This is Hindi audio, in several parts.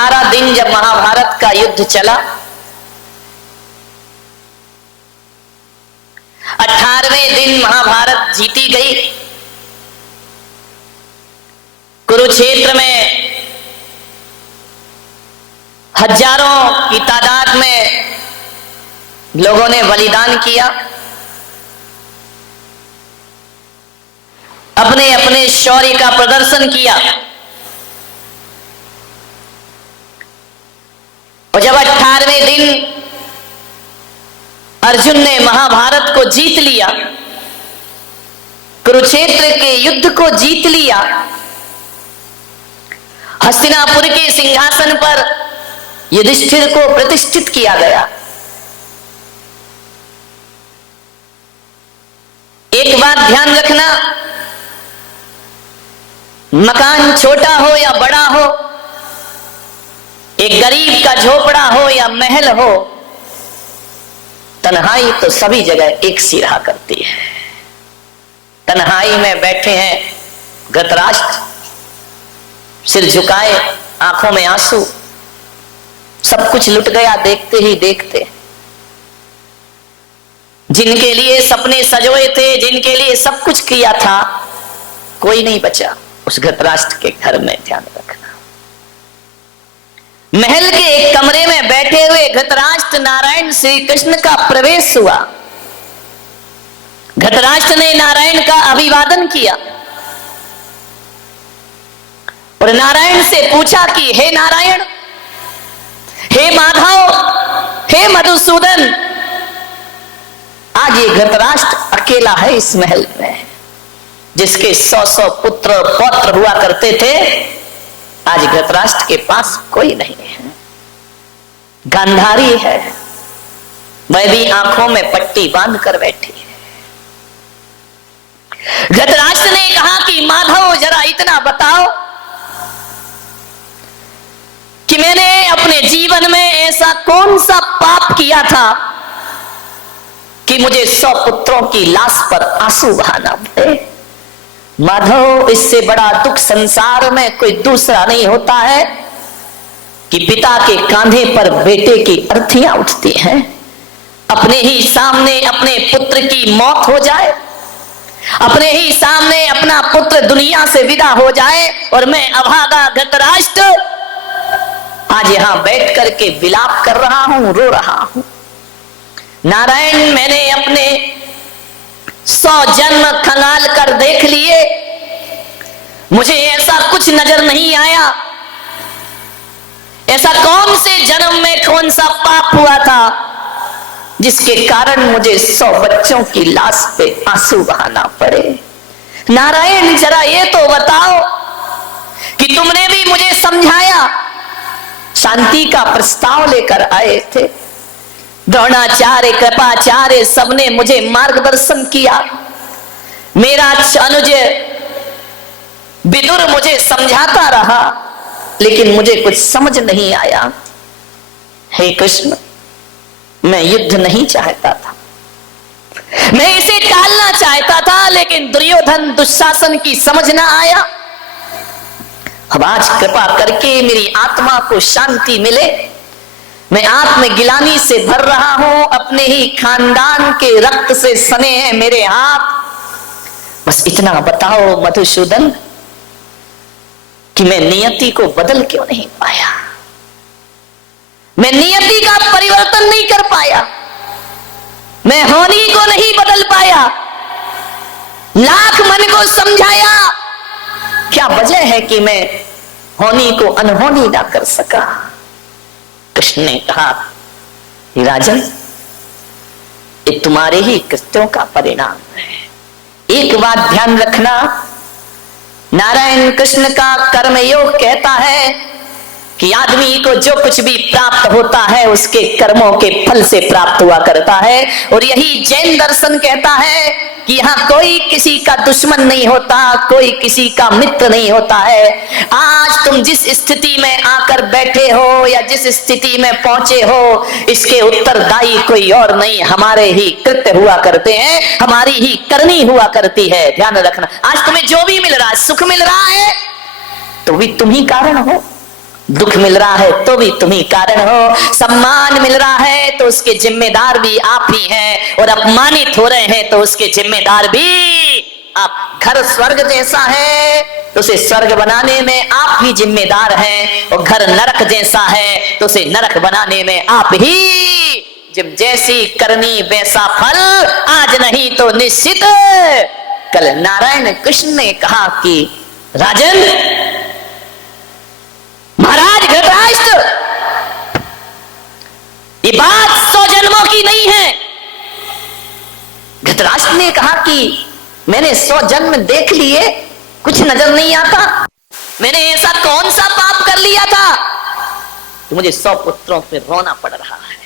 18 दिन जब महाभारत का युद्ध चला, 18वें दिन महाभारत जीती गई। कुरुक्षेत्र में हजारों की तादाद में लोगों ने बलिदान किया, अपने अपने शौर्य का प्रदर्शन किया। और जब 18वें दिन अर्जुन ने महाभारत को जीत लिया, कुरुक्षेत्र के युद्ध को जीत लिया, हस्तिनापुर के सिंहासन पर युधिष्ठिर को प्रतिष्ठित किया गया। एक बात ध्यान रखना, मकान छोटा हो या बड़ा हो, एक गरीब का झोपड़ा हो या महल हो, तन्हाई तो सभी जगह एक सी रहा करती है। तन्हाई में बैठे हैं धृतराष्ट्र, सिर झुकाए, आंखों में आंसू, सब कुछ लुट गया देखते ही देखते। जिनके लिए सपने सजोए थे, जिनके लिए सब कुछ किया था, कोई नहीं बचा उस धृतराष्ट्र के घर में। ध्यान रखना, महल के एक कमरे में बैठे हुए धृतराष्ट्र नारायण श्री कृष्ण का प्रवेश हुआ। धृतराष्ट्र ने नारायण का अभिवादन किया और नारायण से पूछा कि हे नारायण, हे माधव, हे मधुसूदन, आज ये धृतराष्ट्र अकेला है इस महल में। जिसके 100 पुत्र पौत्र हुआ करते थे, आज धृतराष्ट्र के पास कोई नहीं है। गांधारी है, वह भी आंखों में पट्टी बांध कर बैठी है। धृतराष्ट्र ने कहा कि माधव, जरा इतना बताओ कि मैंने अपने जीवन में ऐसा कौन सा पाप किया था कि मुझे 100 पुत्रों की लाश पर आंसू बहाना पड़े। माधव, इससे बड़ा दुख संसार में कोई दूसरा नहीं होता है कि पिता के कांधे पर बेटे की अर्थियां उठती हैं, अपने ही सामने अपने पुत्र की मौत हो जाए, अपने ही सामने अपना पुत्र दुनिया से विदा हो जाए, और मैं अभागा धृतराष्ट्र आज यहां बैठ करके विलाप कर रहा हूं, रो रहा हूं। नारायण, मैंने अपने 100 जन्म खंगाल कर देख लिए, मुझे ऐसा कुछ नजर नहीं आया। ऐसा कौन से जन्म में कौन सा पाप हुआ था जिसके कारण मुझे 100 बच्चों की लाश पे आंसू बहाना पड़े। नारायण, जरा ये तो बताओ कि तुमने भी मुझे समझाया, शांति का प्रस्ताव लेकर आए थे, द्रोणाचार्य, कृपाचार्य, सबने मुझे मार्गदर्शन किया, मेरा अनुज विदुर मुझे समझाता रहा, लेकिन मुझे कुछ समझ नहीं आया। हे कृष्ण, मैं युद्ध नहीं चाहता था, मैं इसे टालना चाहता था, लेकिन दुर्योधन दुशासन की समझ ना आया। अब आज कृपा करके मेरी आत्मा को शांति मिले, मैं आत्मगिलानी से भर रहा हूं, अपने ही खानदान के रक्त से सने हैं मेरे हाथ। बस इतना बताओ मधुसूदन कि मैं नियति को बदल क्यों नहीं पाया, मैं नियति का परिवर्तन नहीं कर पाया, मैं होनी को नहीं बदल पाया। लाख मन को समझाया, क्या वजह है कि मैं होनी को अनहोनी ना कर सका। कृष्ण ने कहा, राजन, ये तुम्हारे ही कृत्यों का परिणाम है। एक बात ध्यान रखना, नारायण कृष्ण का कर्मयोग कहता है कि आदमी को जो कुछ भी प्राप्त होता है उसके कर्मों के फल से प्राप्त हुआ करता है। और यही जैन दर्शन कहता है कि यहाँ कोई किसी का दुश्मन नहीं होता, कोई किसी का मित्र नहीं होता है। आज तुम जिस स्थिति में आकर बैठे हो या जिस स्थिति में पहुंचे हो, इसके उत्तरदायी कोई और नहीं, हमारे ही कृत्य हुआ करते हैं, हमारी ही करनी हुआ करती है। ध्यान रखना, आज तुम्हें जो भी मिल रहा है, सुख मिल रहा है, तो भी तुम ही कारण हो, दुख मिल रहा है तो भी तुम ही कारण हो, सम्मान मिल रहा है तो उसके जिम्मेदार भी आप ही हैं, और अपमानित हो रहे हैं तो उसके जिम्मेदार भी आप। घर स्वर्ग जैसा है तो उसे स्वर्ग बनाने में आप ही जिम्मेदार हैं, और घर नरक जैसा है तो उसे नरक बनाने में आप ही। जब जैसी करनी वैसा फल, आज नहीं तो निश्चित कल। नारायण कृष्ण ने कहा कि राजन, महाराज धृतराष्ट्र, ये बात 100 जन्मों की नहीं है। धृतराष्ट्र ने कहा कि मैंने 100 जन्म देख लिए, कुछ नजर नहीं आता। मैंने ऐसा कौन सा पाप कर लिया था कि मुझे 100 पुत्रों पे रोना पड़ रहा है।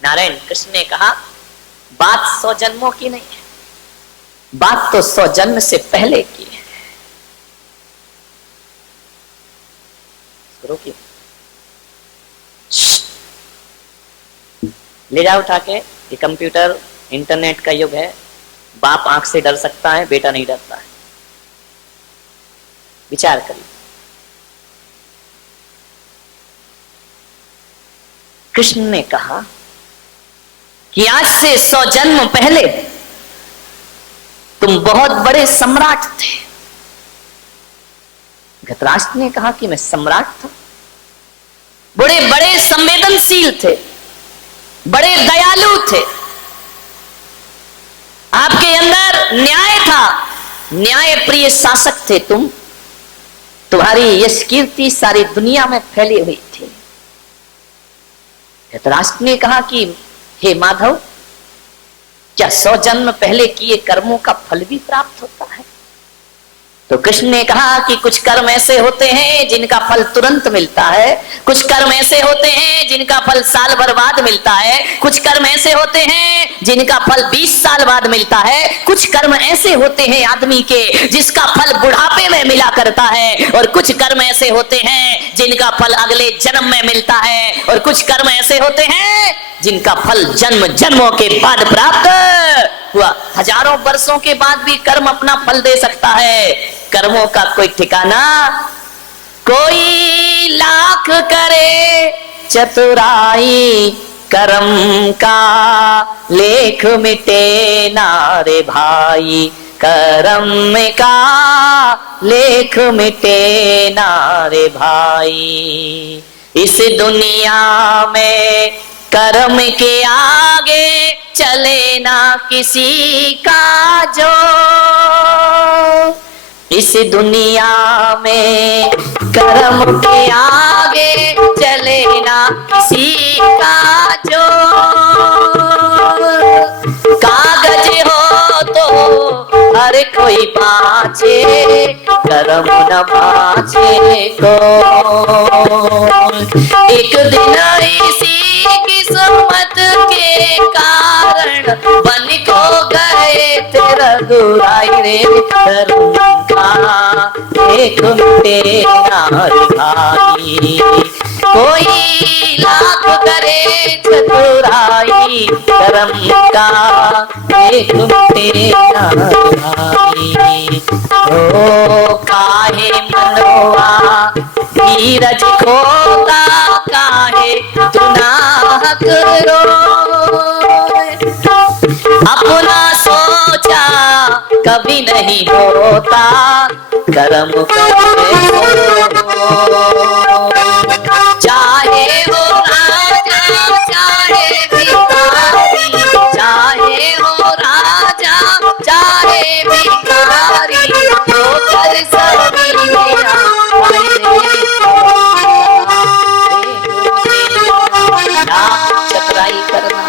नारायण कृष्ण ने कहा, बात 100 जन्मों की नहीं है, बात तो 100 जन्म से पहले की है। रोकिए, ले जाओ उठा के। ये कंप्यूटर इंटरनेट का युग है, बाप आंख से डर सकता है, बेटा नहीं डरता है। विचार करिए। कृष्ण ने कहा कि आज से 100 जन्म पहले तुम बहुत बड़े सम्राट थे। धृतराष्ट्र ने कहा कि मैं सम्राट था? बड़े बड़े संवेदनशील थे, बड़े दयालु थे, आपके अंदर न्याय था, न्याय प्रिय शासक थे तुम। तुम्हारी यश कीर्ति सारी दुनिया में फैली हुई थी। धृतराष्ट्र ने कहा कि हे माधव, क्या 100 जन्म पहले किए कर्मों का फल भी प्राप्त होता है? तो कृष्ण ने कहा कि कुछ कर्म ऐसे होते हैं जिनका फल तुरंत मिलता है, कुछ कर्म ऐसे होते हैं जिनका फल साल भर बाद मिलता है, कुछ कर्म ऐसे होते हैं जिनका फल 20 साल बाद मिलता है, कुछ कर्म ऐसे होते हैं आदमी के जिसका फल बुढ़ापे में मिला करता है, और कुछ कर्म ऐसे होते हैं जिनका फल अगले जन्म में मिलता है, और कुछ कर्म ऐसे होते हैं जिनका फल जन्म जन्मों के बाद प्राप्त हुआ। हजारों वर्षों के बाद भी कर्म अपना फल दे सकता है। कर्मों का कोई ठिकाना, कोई लाख करे चतुराई, कर्म का लेख मिटे ना रे भाई, कर्म का लेख मिटे ना रे भाई। इस दुनिया में कर्म के आगे चले ना किसी का जो, इस दुनिया में कर्म के आगे चले ना किसी का जो। कागज हो तो हर कोई बाँचे, कर्म न बाँचे को। एक दिन इसी किस्मत के कारण बन को गए थे रघुराई रे, कर्म का एक तेरा भाई। कोई लाख करे चतुराई, कर्म का एक तेरा भाई। ओ काहे मनवा धीरज खोता, काहे तुनाहक रोए। अपना सोचा कभी नहीं होता, कर्म करते चाहे वो राजा चाहे भिखारी, चाहे वो राजा चाहे भिखारी, होकर सभी मेरा चतुराई करना,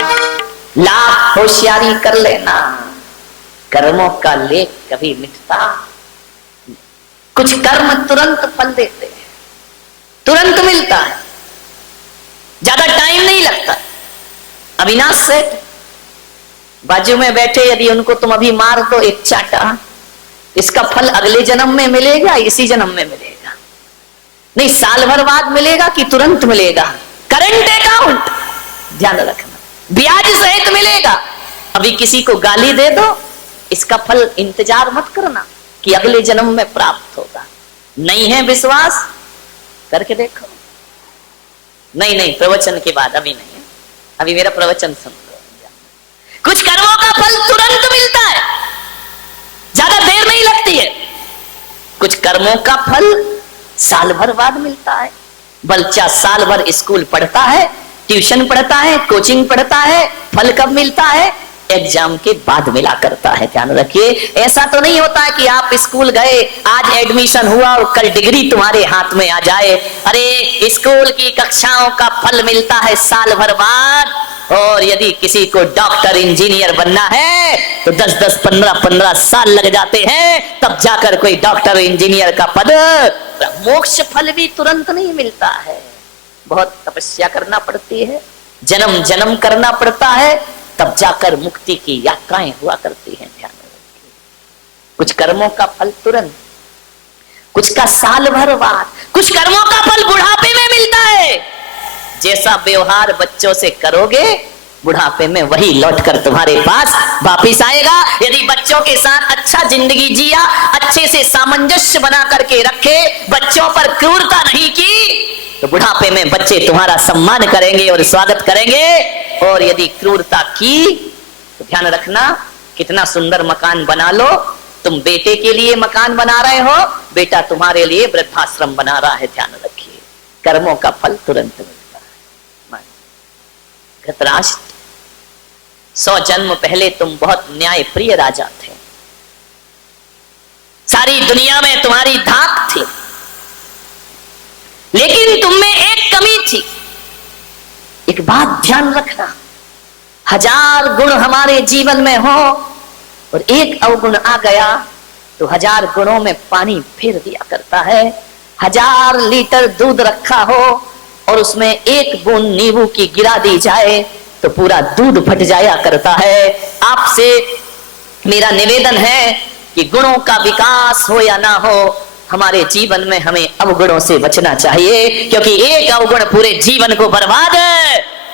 लाख होशियारी कर लेना, कर्मों का लेख कभी मिटता। कुछ कर्म तुरंत फल देते हैं, तुरंत मिलता है, ज्यादा टाइम नहीं लगता। अविनाश सेठ बाजू में बैठे, यदि उनको तुम अभी मार दो एक चाटा, इसका फल अगले जन्म में मिलेगा, इसी जन्म में मिलेगा? नहीं, साल भर बाद मिलेगा कि तुरंत मिलेगा? करंट अकाउंट, ध्यान रखना, ब्याज सहित मिलेगा। अभी किसी को गाली दे दो, इसका फल इंतजार मत करना कि अगले जन्म में प्राप्त होगा। नहीं है विश्वास करके देखो। नहीं नहीं, प्रवचन के बाद, अभी नहीं, अभी मेरा प्रवचन सुन लो। कुछ कर्मों का फल तुरंत मिलता है, ज्यादा देर नहीं लगती है। कुछ कर्मों का फल साल भर बाद मिलता है। बच्चा साल भर स्कूल पढ़ता है, ट्यूशन पढ़ता है, कोचिंग पढ़ता है, फल कब मिलता है? एग्जाम के बाद मिला करता है। ध्यान रखिए, ऐसा तो नहीं होता है कि आप स्कूल गए, आज एडमिशन हुआ और कल डिग्री तुम्हारे हाथ में आ जाए। अरे स्कूल की कक्षाओं का फल मिलता है साल भर बाद, और यदि किसी को डॉक्टर इंजीनियर बनना है तो 10-10, 15-15 साल लग जाते हैं, तब जाकर कोई डॉक्टर इंजीनियर का पद। मोक्ष फल भी तुरंत नहीं मिलता है, बहुत तपस्या करना पड़ती है, जन्म जन्म करना पड़ता है, तब जाकर मुक्ति की यात्राएं हुआ करती हैं। ध्यान रखिए, कुछ कर्मों का फल तुरंत, कुछ का साल भर बाद, कुछ कर्मों का फल बुढ़ापे में मिलता है। जैसा व्यवहार बच्चों से करोगे, बुढ़ापे में वही लौटकर तुम्हारे पास वापिस आएगा। यदि बच्चों के साथ अच्छा जिंदगी जिया, अच्छे से सामंजस्य बना करके रखे, बच्चों पर क्रूरता नहीं की, तो बुढ़ापे में बच्चे तुम्हारा सम्मान करेंगे और स्वागत करेंगे। और यदि क्रूरता की तो ध्यान रखना, कितना सुंदर मकान बना लो, तुम बेटे के लिए मकान बना रहे हो, बेटा तुम्हारे लिए वृद्धाश्रम बना रहा है। ध्यान रखिए, कर्मों का फल तुरंत मिलता है। धृतराष्ट्र, 100 जन्म पहले तुम बहुत न्यायप्रिय राजा थे, सारी दुनिया में तुम्हारी धाक थी, लेकिन तुम में एक कमी थी। एक बात ध्यान रखना, 1000 गुण हमारे जीवन में हो और एक अवगुण आ गया तो 1000 गुणों में पानी फेर दिया करता है। 1000 लीटर दूध रखा हो और उसमें एक बूंद नींबू की गिरा दी जाए तो पूरा दूध फट जाया करता है। आपसे मेरा निवेदन है कि गुणों का विकास हो या ना हो, हमारे जीवन में हमें अवगुणों से बचना चाहिए, क्योंकि एक अवगुण पूरे जीवन को बर्बाद